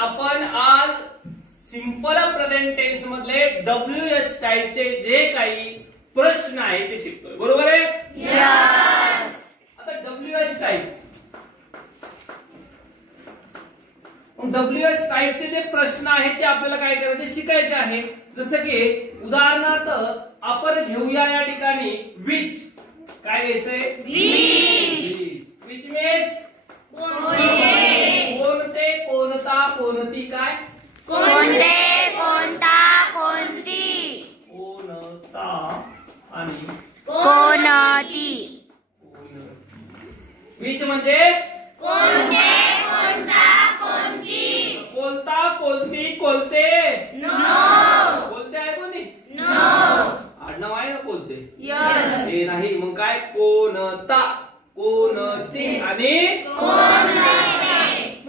आपण आज simple present tense मधले WH टाइपचे जे काही प्रश्न आहे ते शिकतोय, बरोबर आहे? यस. आता WH टाइप, WH टाइपचे जे प्रश्न आहेत ते आपल्याला काय करायचे, शिकायचे आहे. जसं की उदाहरणार्थ आपण घेऊया या ठिकाणी विच. काय घ्यायचंय? विच मीन्स कोणते, कोणता, कोणती. काय? कोणते, कोणता, कोणती. कोणता आणि कोणती. विच म्हणजे कोणते, कोणता, कोणती. कोणता, कोणती, कोणते. नो. कोणते आहे कोणी? नो. आडनाव आहे ना कोणते? यस. हे नाही, मग काय? कोणता, कोणती आणि कोणते.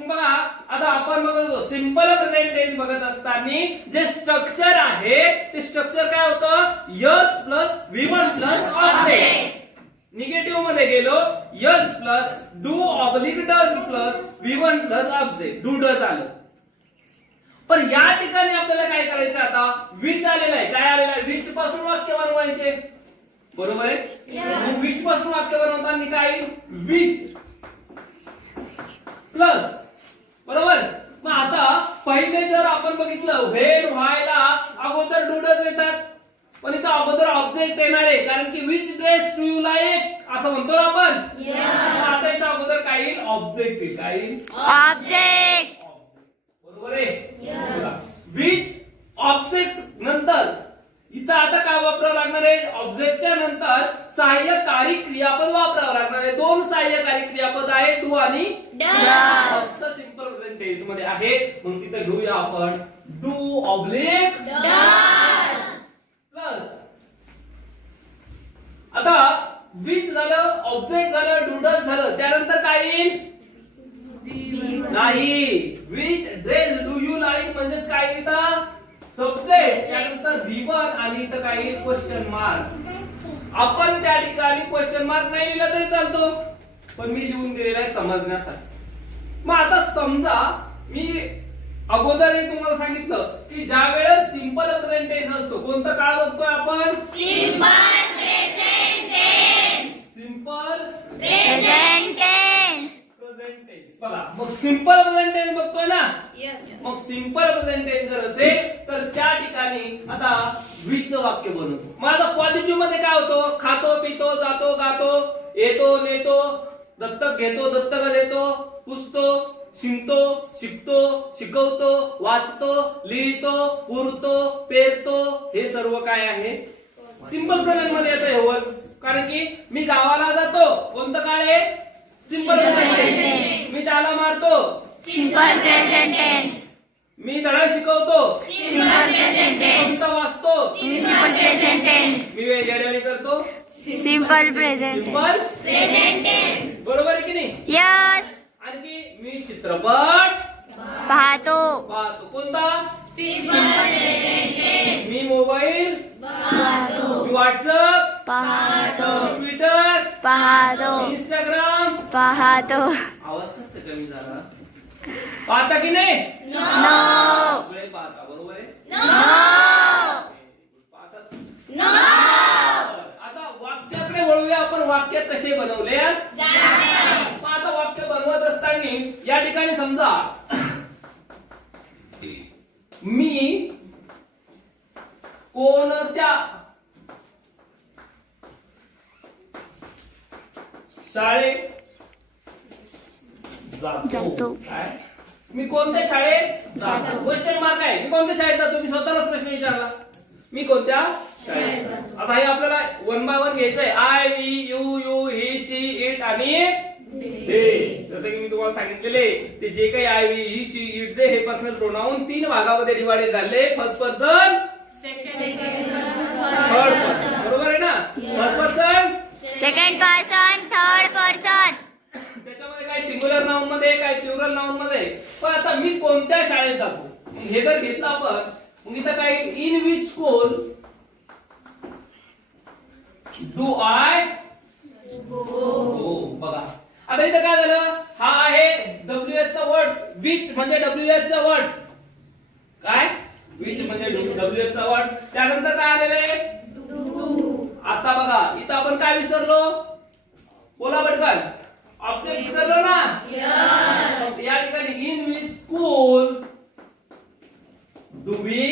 बघा आता आपण बघतो सिंपल प्रेझेंट टेन्स बघत असताना जे स्ट्रक्चर आहे ते स्ट्रक्चर काय होतं? Yes plus V1 plus object. Negative मध्ये गेलो yes plus do oblique does plus V1 plus object, do does आलं. पण या ठिकाणी आपल्याला काय करायचं, आता विच आलेलं आहे. काय आलेलं आहे? विच पासून वाक्य बनवायचे, बरोबर आहे? विच पासून वाक्य बनवताना काय येईल? विच प्लस, बरोबर. मग आता पहिले जर आपण बघितलं व्हेन व्हायला अगोदर डू डज येतात, पण इथं अगोदर ऑब्जेक्ट येणार आहे, कारण की which dress do you like असं म्हणतो आपण. आता इथं अगोदर काय येईल? ऑब्जेक्ट येईल. काय येईल? ऑब्जेक्ट. बरोबर आहे. विच ऑब्जेक्ट नंतर इथं आता काय वापरावं लागणार आहे? ऑब्जेक्टच्या नंतर सहाय्यकारी क्रियापद वापरावं लागणार आहे. दोन सहाय्यकारी क्रियापद आहे, डू आणि फक्त सिंपल प्रेझेंट टेन्स मध्ये आहे. मग तिथं घेऊया आपण डू ऑब्लिक प्लस. आता विच झालं, ऑब्जेक्ट झालं, डूडल झालं, त्यानंतर काय येईल? नाही. Which dress do you like म्हणजेच काय येतं? सबसेट. त्यानंतर V1 आणि इथं काय येईल? Question mark. आपण त्या ठिकाणी क्वेश्चन मार्क नाही लिहिला तरी चालतो, पण मी लिहून दिलेला आहे समजण्यासाठी. मग आता समजा मी अगोदरही तुम्हाला सांगितलं की ज्या वेळेस सिंपल प्रेझेंट टेन्स असतो, कोणता काळ बघतोय आपण? Simple present tense. Simple present tense. Present tense. बघा मग सिंपल प्रेझेंट टेन्स बघतोय ना. यस. मग सिंपल प्रेझेंट टेन्स जर असेल तर त्या ठिकाणी आता विच वाक्य बनवतो. मग आता पॉझिटिव्ह मध्ये काय होतो? खातो, पितो, जातो, गातो, येतो, नेतो, दत्तक घेतो, दत्तक देतो, पुसतो, शिंकतो, शिकतो, शिकवतो, वाचतो, लिहितो, पुरतो, पेरतो, हे सर्व काय आहे? सिंपल प्रेझेंट मध्ये येतं हे वर्ड. कारण की मी गावाला जातो, कोणतं काळ आहे? Simple present tense. मी त्याला मारतो, सिंपल प्रेझेंट टेन्स. मी धडा शिकवतो, सिंपल प्रेझेंट टेन्स. कविता वाचतो, सिंपल प्रेझेंट टेन्स. मी वेळ जेवणी करतो, simple present simple present tense. बरोबर आहे की नाही? यस. आणखी मी चित्रपट पाहतो, पाहतो, कोणता? Simple present tense. मी मोबाईल पाहतो, मी व्हॉट्सअप पाहतो, ट्विटर पाहतो, इंस्टाग्राम. पाहतो. आवाज कसं कमी झाला? पाहता की नाही? नो. सगळे पाहता, बरोबर आहे? नो. पाहतात. नो. आता वाक्याकडे वळूया आपण. वाक्य कसे बनवले? मग आता वाक्य बनवत असताना या ठिकाणी समजा मी कोणत्या शाळेत जातो. काय? मी कोणत्या शाळेत जातो? क्वेश्चन मार्क आहे. मी कोणत्या शाळेत जातो? मी स्वतःलाच प्रश्न विचारला. मी कोणत्या शाळेत जातो? आता हे आपल्याला वन बाय वन घ्यायचंय. I, we, you, he, she, it आणि दे. जसं की मी तुम्हाला सांगितलेले ते जे काही I, we, he, she, it, they हे पर्सनल प्रोनाउन 3 भागामध्ये डिवाइडेड झाले. फर्स्ट पर्सन, थर्ड पर्सन, बरोबर आहे ना? First person, second person, third person. त्याच्यामध्ये काही सिंग्युलर नाउन मध्ये, काही प्लुरल नाउन मध्ये. पण आता मी कोणत्या शाळेत जातो हे जर घेतलं आपण, मग इथं काय? In which school do I go. बघा आता इथं काय झालं? हा आहे WH चा वर्ड विच म्हणजे WH चा वर्ड काय विच म्हणजे WH चा वर्ड त्यानंतर काय आलेलं आहे आता बघा इथं आपण काय विसरलो बोला पटकन ऑब्जेक्ट विसरलो ना या ठिकाणी in which school do we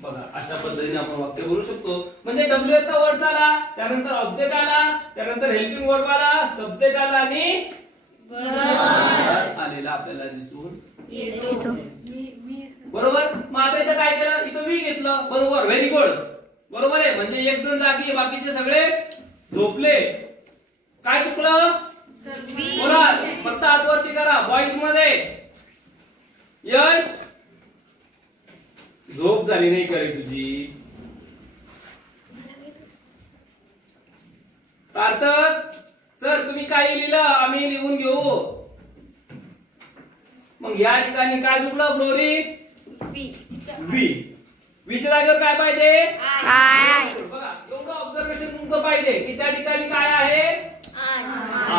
बघा अशा पद्धतीने आपण वाक्य बोलू शकतो म्हणजे WH चा वर्ड आला त्यानंतर ऑब्जेक्ट आला त्यानंतर हेल्पिंग वर्ब आला सब्जेक्ट आला आणि आलेला आपल्याला दिसून येतो. बरोबर मग आता इथं काय केलं इथं वी घेतलं बरोबर व्हेरी गुड बरोबर आहे म्हणजे एक जण जागी बाकीचे सगळे झोपले काय चुकलं बोला फक्त हात वरती करा व्हॉइस मध्ये यश झोप झाली नाही करे तुझी सार्थक सर तुम्ही काय लिहिलं आम्ही लिहून घेऊ मग या ठिकाणी काय चुकलं फ्लोरी बी बीच्या जागेवर काय पाहिजे आय बघा एवढं ऑब्झर्वेशन तुमचं पाहिजे की त्या ठिकाणी काय आहे आय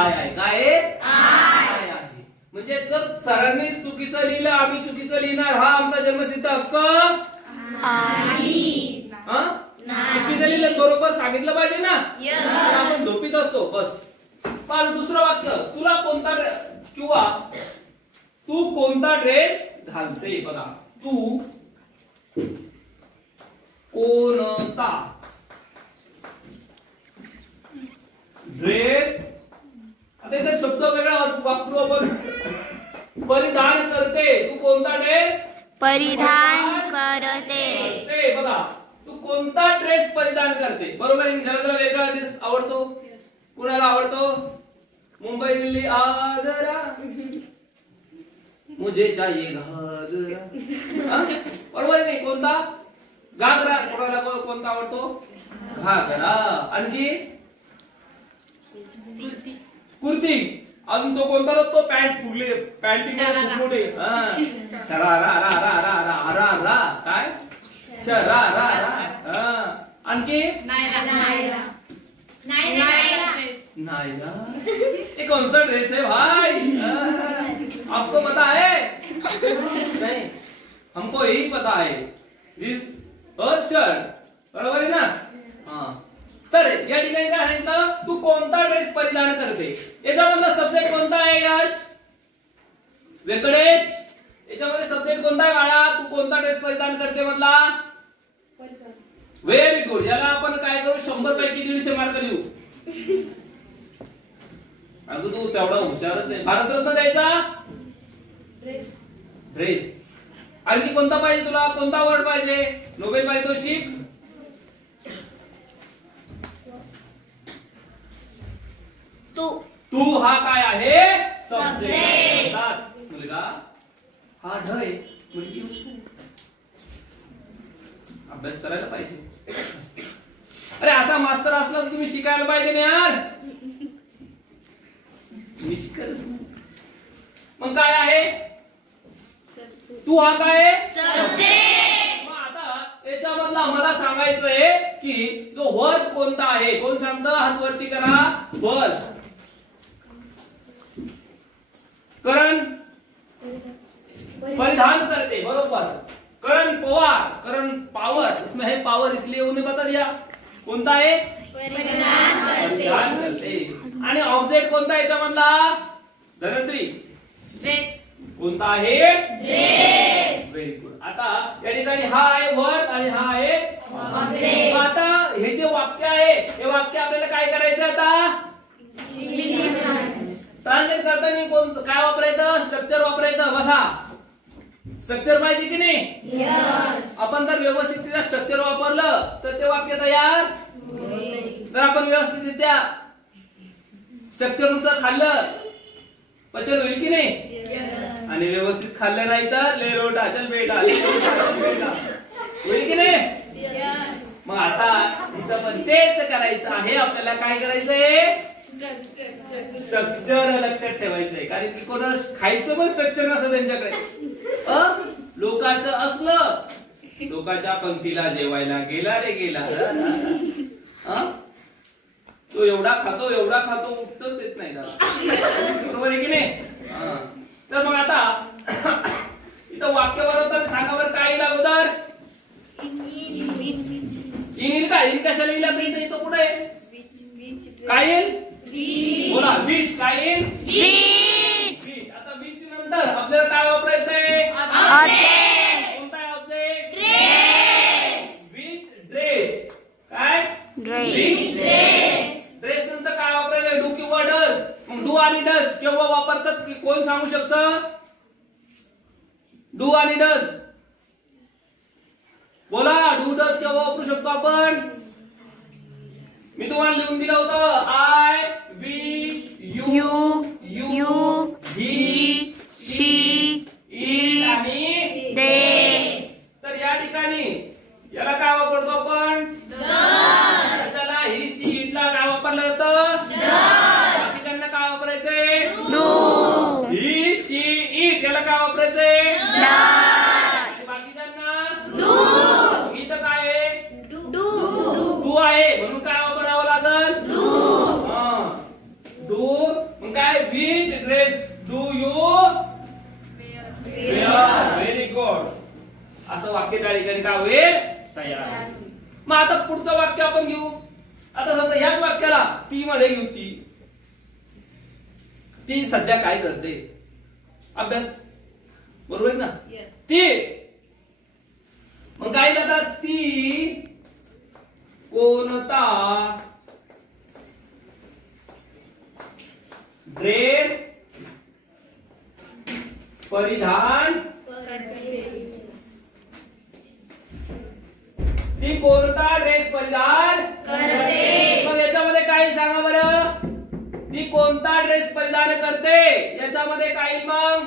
आहे काय आहे आय आहे म्हणजे जर सरांनी चुकीचं लिहिलं आम्ही चुकीचं लिहिणार हा आमचा जन्मसिद्ध हक्क चुकीचं लिहिलं बरोबर सांगितलं पाहिजे ना आपण झोपीत असतो बस पण दुसरं वाक्य तुला कोणता किंवा तू कोणता ड्रेस घालते बघा तू कोणता ड्रेस आता इथे शब्द वेगळा वापरू आपण परिधान करते तू कोणता ड्रेस परिधान करते बघा तू कोणता ड्रेस परिधान करते बरोबर आहे जरा वेगळा ड्रेस आवडतो कुणाला आवडतो मुंबई दिल्ली आगरा मुझे चाहिए घागरा बरोबर नाही कोणता घागरा कोणाला कोणता आवडतो घागरा आणखी कुर्ती अजून तो कोणता तो पॅन्ट फुगले पॅन्टी फुगले शरारा रा रा रा रा रा रा काय शरारा रा आणखी नायरा ये कौन सा ड्रेस है भाई आपको पता है नहीं हमको यही पता है दिस शर्ट बरोबर आहे ना हा तर या ठिकाणी काय सांगितलं तू कोणता ड्रेस परिधान करते याच्यामधला सब्जेक्ट कोणता आहे यश व्यंकटेश याच्यामध्ये सब्जेक्ट कोणता आहे बाळा तू कोणता ड्रेस परिधान करते मधला व्हेरी गुड याला आपण काय करू 100 पैकी 150 मार्क देऊ अगं तू तेवढा हुशारच आहे भारतरत्न द्यायचा ड्रेस आणखी कोणता पाहिजे तुला कोणता वर्ड पाहिजे नोबेल पारितोषिक तू हा काय आहे सब्जेक्ट मुलगा हा ढ आहे मुलगी हुशार अभ्यास करायला पाहिजे अरे असा मास्तर असला तर तुम्ही शिकायला पाहिजे ना यार निष्कर्ष मग काय आहे तू हा काय मग आता याच्यामधला मला सांगायचं आहे की जो वर्ब कोणता आहे कोण सांगतं हात वरती करा बल करण परिधान करते बरोबर करण पवार करण पावर इसमें है पावर इसलिए उन्हें बता दिया कोणता आहे परिधान करते आणि ऑब्जेक्ट कोणता आहे याच्यामधला धनश्री ड्रेस कोणता आहे ड्रेस व्हेरी गुड आता या ठिकाणी हा आहे वर्ब आणि हा आहे ऑब्जेक्ट आता हे जे वाक्य आहे हे वाक्य आपल्याला काय करायचं आता ट्रान्सलेट करताना कोण काय वापरायचं स्ट्रक्चर वापरायचं बघा स्ट्रक्चर माहिती की नाही आपण जर व्यवस्थित स्ट्रक्चर वापरलं तर ते वाक्य तयार जर आपण व्यवस्थितरित्या स्ट्रक्चर नुसार खाल्लं पचन होईल की नाही आणि व्यवस्थित खाल्लं नाही तर ले रोटा चल बेटा होईल की नाही मग आता इथं पण तेच करायचं आहे आपल्याला काय करायचंय स्ट्रक्चर लक्षात ठेवायचंय कारण की कोणा खायचं पण स्ट्रक्चर नसतं त्यांच्याकडे लोकांचं असलं लोकांच्या पंक्तीला जेवायला गेला रे गेला तो एवढा खातो उठतच येत नाही त्याला बरोबर आहे की नाही ऑब्जेक्ट कोणता आहे ऑब्जेक्ट? Dress which dress. काय? ड्रेस ड्रेस नंतर काय वापरायचं? डू किंवा डज. मग डू आणि डज केव्हा वापरतात की कोण सांगू शकतं? डू आणि डज बोला. डू डज केव्हा वापरू शकतो आपण? मी तुम्हाला लिहून दिलं होतं. I, we, you he she it आणि दे. तर या ठिकाणी याला काय वापरतो आपण? त्याला ही शी इटला काय वापरलं जातं? बाकीच्यांना काय वापरायचंय? डू ही शी इट याला काय वापरायचंय? आणि बाकीच्यांना इथं काय आहे? डू आहे म्हणून काय वापरावं लागल? डू. मग काय? Which dress do you wear. Very good. असं वाक्य त्या ठिकाणी काय होईल? तयार. मग आता पुढचं वाक्य आपण घेऊ. आता समजा ह्याच वाक्याला ती मध्ये घेऊ. ती सध्या काय करते? अभ्यास. बरोबर ना? ती. मग काय जातात? ती कोणता ड्रेस परिधान ती कोणता ड्रेस परिधान करते. मग याच्यामध्ये काय सांगा बरं? ती कोणता ड्रेस परिधान करते याच्यामध्ये काय? मग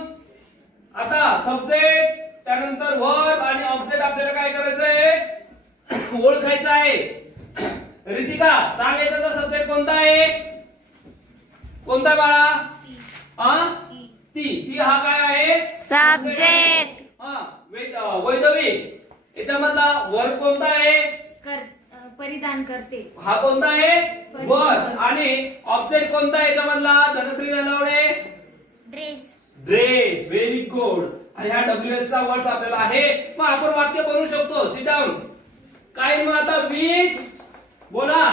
आता सब्जेक्ट त्यानंतर वर्ब आणि ऑब्जेक्ट आपल्याला काय करायचंय? ओळखायचं आहे. रितिका सांगायचं तर सब्जेक्ट कोणता आहे? कोणता आहे बाळा? ती हा काय आहे? सब्जेक्ट. वैदवी याच्यामधला वर्ब कोणता आहे? परिधान करते. हा कोणता आहे? वर्ब. आणि ऑब्जेक्ट कोणता आहे याच्यामधला? Dhanashree Nalawade dress. Dress. Very good. आणि हा WH चा वर्ड आपल्याला आहे. मग आपण वाक्य बनवू शकतो. Sit down. काय मग आता? विच बोला.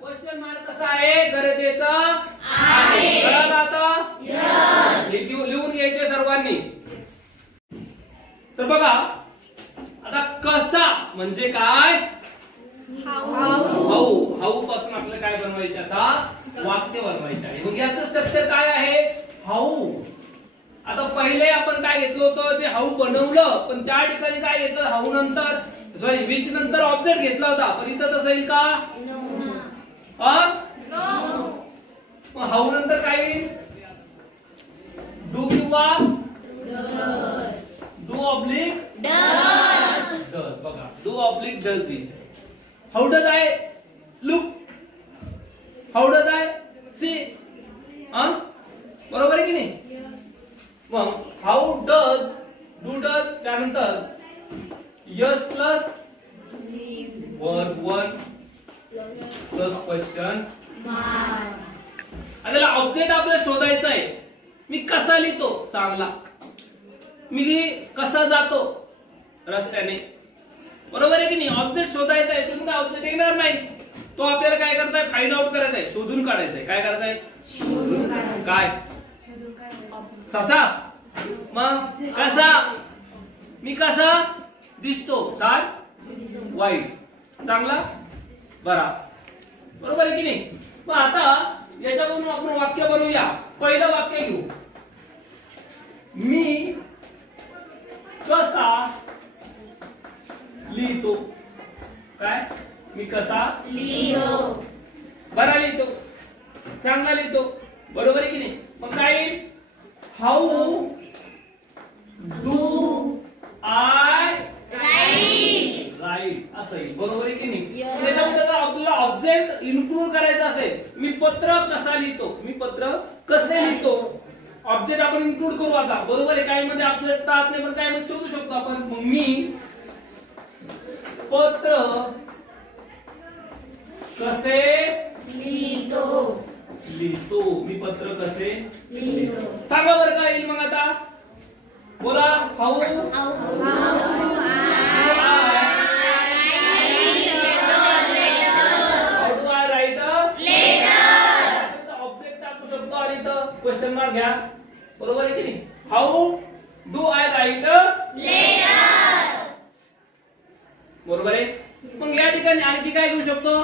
क्वेश्चन मार्क कसा आहे? गरजेचा आहे. कळलं आता? लिहून घ्यायचे सर्वांनी. तर बघा आता कसा म्हणजे काय? हाऊ पासून आपल्याला काय बनवायचे? आता वाक्य बनवायचे आहे. मग याचं स्ट्रक्चर काय आहे? हाऊ. आता पहिले आपण काय घेतलं होतं? जे हाऊ बनवलं पण त्या ठिकाणी काय घेतलं? हाऊ नंतर सॉरी विच नंतर ऑब्जेक्ट घेतला होता. पण इथं तसं येईल का? मग हाऊ नंतर काय येईल? डू किंवा डू ऑब्लिक डज. बघा डू ऑब्लिक डज येईल. हाऊ डज आहे? लुक. हाऊ डज आहे? सी. बरोबर आहे की नाही? मग हाऊ डज डू डज त्यानंतर yes plus verb one plus question. आता ऑब्जेक्ट आपल्याला शोधायचा आहे. मी कसा लिहितो? चांगला. मी कसा जातो? रस्त्याने. बरोबर आहे की नाही? ऑब्जेक्ट शोधायचा आहे. तुम्ही ऑब्जेक्ट येणार नाही. तो आपल्याला काय करताय? फाइंड आउट करायचा आहे. शोधून काढायचा आहे. काय करताय? काय? ससा. मग कसा? मी कसा दिसतो? छान. वाईट. चांगला. बरा. बरोबर आहे की नाही? मग आता याच्यावरून आपण वाक्य बनवूया. पहिलं वाक्य घेऊ. मी कसा लिहितो? काय? मी कसा लिहितो? बरा लिहितो. चांगला लिहितो. बरोबर आहे की नाही? मग काय? हाऊ डू आय राईट असं येईल. बरोबर आहे की नाही? त्याच्यामध्ये आपल्याला ऑब्जेक्ट इन्क्लूड करायचा असेल. मी पत्र कसा लिहितो? मी पत्र कसे लिहितो? ऑब्जेक्ट आपण इन्क्लूड करू आता. बरोबर आहे? काही मध्ये ऑब्जेक्ट राहत नाही पण काही मध्ये शोधू शकतो आपण. मग मी पत्र कसे लिहितो? मी पत्र कसे लिहितो? सांगा बरं काय येईल मग आता? बोला. हाऊ डू आय राईट अ घ्या, बरोबर आहे की नाही? हाऊ डू आय राईट बरोबर आहे. मग या ठिकाणी आणखी काय घेऊ शकतो?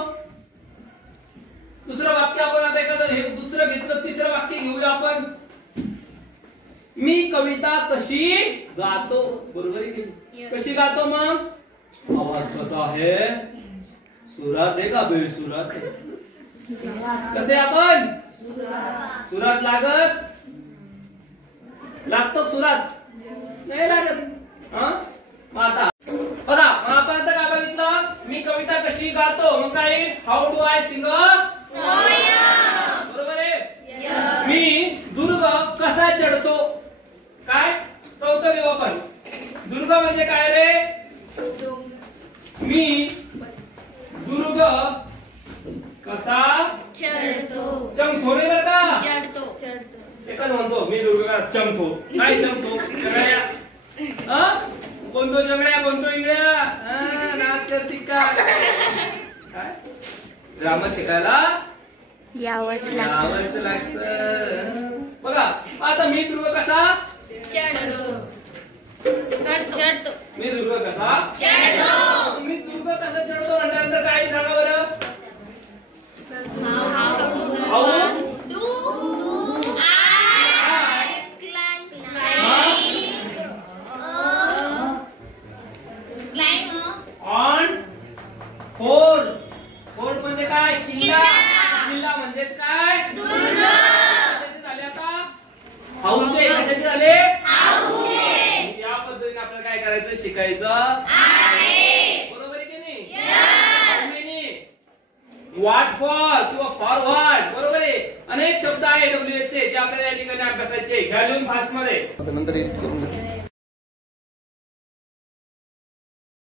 दुसरं वाक्य आपण आता एखादं हे दुसरं घेतलं, तिसरं वाक्य घेऊया आपण. मी कविता कशी गातो, बरोबर आहे की नाही? कशी गातो? मग आवाज कसा आहे? सुरात आहे का बेसुरात? कसे आपण सुरात लागतो सुरात नाही लागत. आता बघा, आपण आता काय बघितलं? मी कविता कशी गातो, मग काय? हाऊ डू आय सिंग बरोबर आहे. मी दुर्ग कसा चढतो, काय चौथं घेऊ आपण. दुर्ग म्हणजे काय रे? मी दुर्ग कसा चढतो. चमतो नाही बरं का? चढतो. एकच म्हणतो मी दुर्ग चमतो. काय चमतो? जंगड्या. कोणतो जंगड्या, कोणतो इंगड्या? नाच करती का? काय ग्रामर शिकायला यावंच लागतं. बघा आता मी दुर्ग कसा चढतो. मी दुर्ग कसा चढतो. मी दुर्ग कसा चढतो म्हणल्यानंतर काय सांगा बरं? On fort. फोर्ट म्हणजे काय? किल्ला. किल्ला म्हणजेच काय? कशाचे झाले आता? हाऊचे. कशाचे झाले? या पद्धतीने आपल्याला काय करायचं, शिकायचं बरोबर आहे की नाही? व्हॉट फॉर किंवा फॉर व्हॉट, बरोबर आहे. अनेक शब्द आहे WH चे, ते आपल्याला या ठिकाणी अभ्यासाचे. घ्या लिहून फास्ट मध्ये. नंतर